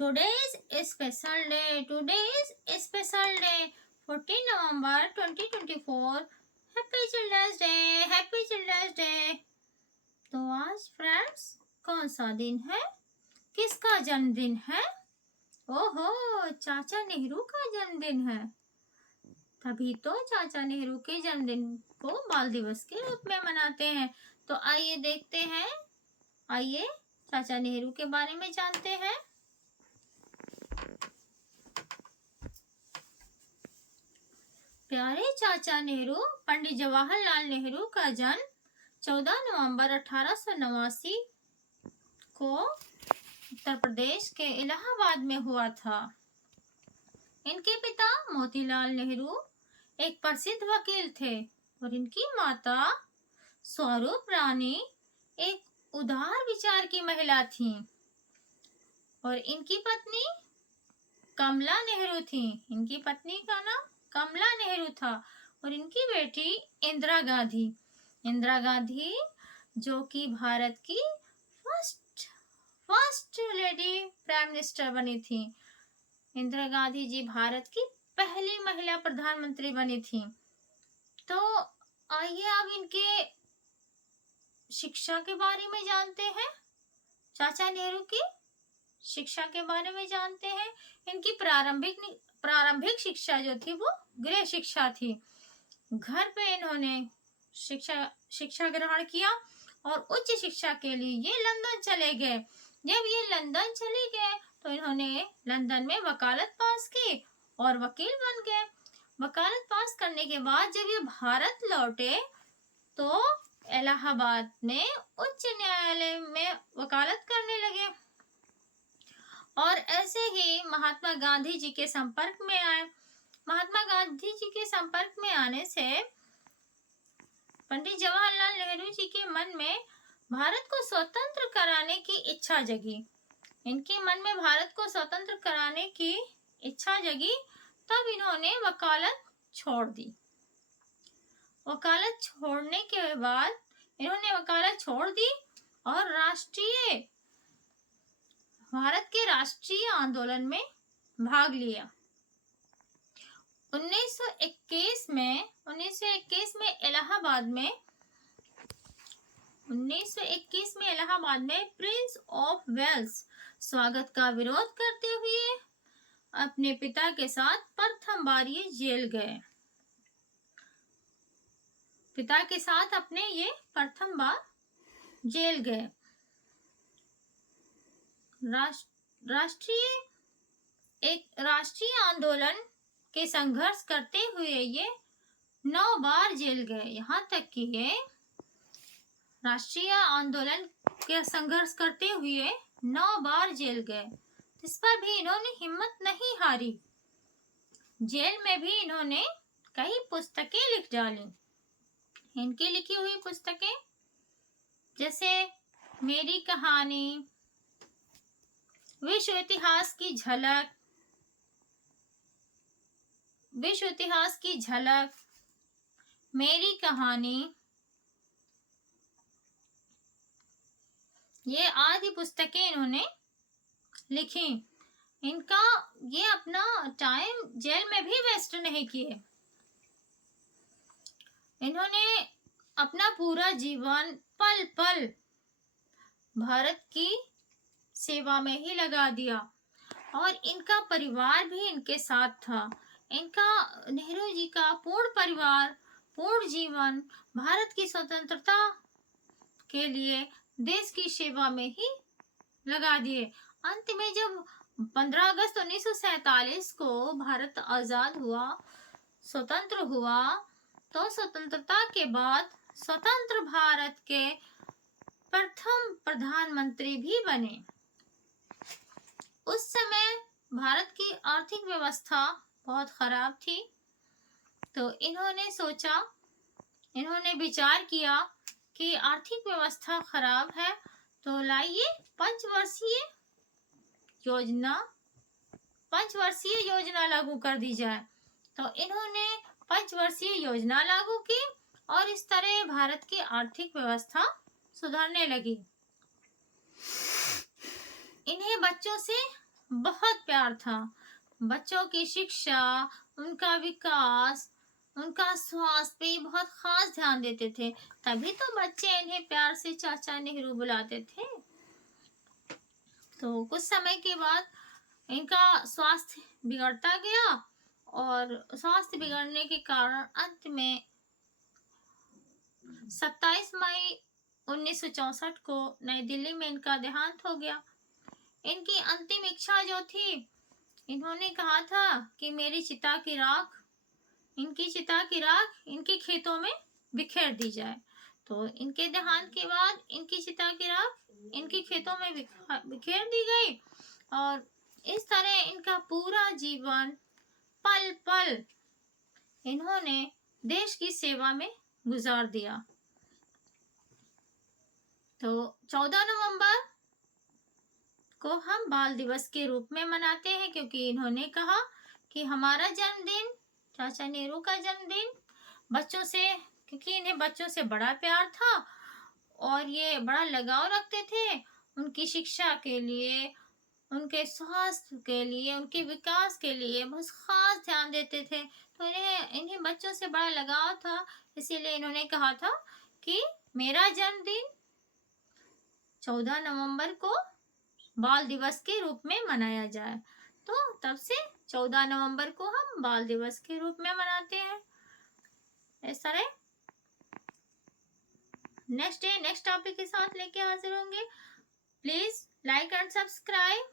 Today is special day. Today is special day. 14 November 2024. Happy Children's Day. Happy Children's Day. तो आज friends कौन सा दिन है? किसका जन्मदिन है? ओहो, चाचा नेहरू का जन्मदिन है। तभी तो चाचा नेहरू के जन्मदिन को बाल दिवस के रूप में मनाते हैं। तो आइए देखते हैं, आइए चाचा नेहरू के बारे में जानते हैं। प्यारे चाचा नेहरू, पंडित जवाहरलाल नेहरू का जन्म 14 नवंबर 1889 को उत्तर प्रदेश के इलाहाबाद में हुआ था। इनके पिता मोतीलाल नेहरू एक प्रसिद्ध वकील थे और इनकी माता स्वरूप रानी एक उदार विचार की महिला थी और इनकी पत्नी कमला नेहरू थी। इनकी पत्नी का नाम कमला नेहरू था और इनकी बेटी इंदिरा गांधी। इंदिरा गांधी जो कि भारत की फर्स्ट लेडी प्राइम मिनिस्टर बनी थी। इंदिरा गांधी जी भारत की पहली महिला प्रधानमंत्री बनी थी। तो आइए अब इनके शिक्षा के बारे में जानते हैं। चाचा नेहरू की शिक्षा के बारे में जानते हैं। इनकी प्रारंभिक शिक्षा जो थी वो गृह शिक्षा थी। घर पे इन्होंने शिक्षा ग्रहण किया और उच्च शिक्षा के लिए ये लंदन चले गए। जब ये लंदन चले गए तो इन्होंने लंदन में वकालत पास की और वकील बन गए। वकालत पास करने के बाद जब ये भारत लौटे तो इलाहाबाद में उच्च न्यायालय में वकालत करने लगे और ऐसे ही महात्मा गांधी जी के संपर्क में आए। महात्मा गांधी जी के संपर्क में आने से पंडित जवाहरलाल नेहरू जी के मन में भारत को स्वतंत्र कराने की इच्छा जगी। इनके मन में भारत को स्वतंत्र कराने की इच्छा जगी, तब इन्होंने वकालत छोड़ दी। वकालत छोड़ने के बाद इन्होंने वकालत छोड़ दी और भारत के राष्ट्रीय आंदोलन में भाग लिया। 1921 में इलाहाबाद में प्रिंस ऑफ वेल्स स्वागत का विरोध करते हुए अपने पिता के साथ प्रथम बार ये जेल गए। पिता के साथ अपने ये प्रथम बार जेल गए। राष्ट्रीय आंदोलन के संघर्ष करते हुए ये 9 बार जेल गए। यहाँ तक कि ये राष्ट्रीय आंदोलन के संघर्ष करते हुए 9 बार जेल गए। इस पर भी इन्होंने हिम्मत नहीं हारी। जेल में भी इन्होंने कई पुस्तकें लिख डाली। इनकी लिखी हुई पुस्तकें जैसे मेरी कहानी, विश्व इतिहास की झलक, मेरी कहानी, ये आदि पुस्तकें इन्होंने लिखी। इनका ये अपना टाइम जेल में भी वेस्ट नहीं किए। इन्होंने अपना पूरा जीवन पल पल भारत की सेवा में ही लगा दिया और इनका परिवार भी इनके साथ था। इनका नेहरू जी का पूर्ण परिवार, पूर्ण जीवन भारत की स्वतंत्रता के लिए देश की सेवा में ही लगा दिए। अंत में जब 15 अगस्त 1947 को भारत आजाद हुआ, स्वतंत्र हुआ, तो स्वतंत्रता के बाद स्वतंत्र भारत के प्रथम प्रधानमंत्री भी बने। उस समय भारत की आर्थिक व्यवस्था बहुत खराब थी, तो इन्होंने विचार किया कि आर्थिक व्यवस्था खराब है तो लाइए पंचवर्षीय योजना लागू कर दी जाए। तो इन्होंने पंचवर्षीय योजना लागू की और इस तरह भारत की आर्थिक व्यवस्था सुधरने लगी। इन्हें बच्चों से बहुत प्यार था। बच्चों की शिक्षा, उनका विकास, उनका स्वास्थ्य पे बहुत खास ध्यान देते थे। तभी तो बच्चे इन्हें प्यार से चाचा नेहरू बुलाते थे। तो कुछ समय के बाद इनका स्वास्थ्य बिगड़ता गया, और स्वास्थ्य बिगड़ने के कारण अंत में 27 मई 1964 को नई दिल्ली में इनका देहांत हो गया। इनकी अंतिम इच्छा जो थी, इन्होंने कहा था कि मेरी चिता की राख, इनकी चिता की राख इनके खेतों में बिखेर दी जाए। तो इनके देहांत के बाद इनकी चिता की राख इनके खेतों में बिखेर दी गई, और इस तरह इनका पूरा जीवन पल पल इन्होंने देश की सेवा में गुजार दिया। तो 14 नवंबर को हम बाल दिवस के रूप में मनाते हैं, क्योंकि इन्होंने कहा कि हमारा जन्मदिन, चाचा नेहरू का जन्मदिन बच्चों से, क्योंकि इन्हें बच्चों से बड़ा प्यार था और ये बड़ा लगाव रखते थे। उनकी शिक्षा के लिए, उनके स्वास्थ्य के लिए, उनके विकास के लिए बहुत खास ध्यान देते थे। तो इन्हें बच्चों से बड़ा लगाव था, इसीलिए इन्होंने कहा था कि मेरा जन्मदिन 14 नवंबर को बाल दिवस के रूप में मनाया जाए। तो तब से 14 नवंबर को हम बाल दिवस के रूप में मनाते हैं। इस तरह नेक्स्ट डे नेक्स्ट टॉपिक के साथ लेके हाजिर होंगे। Please like and subscribe.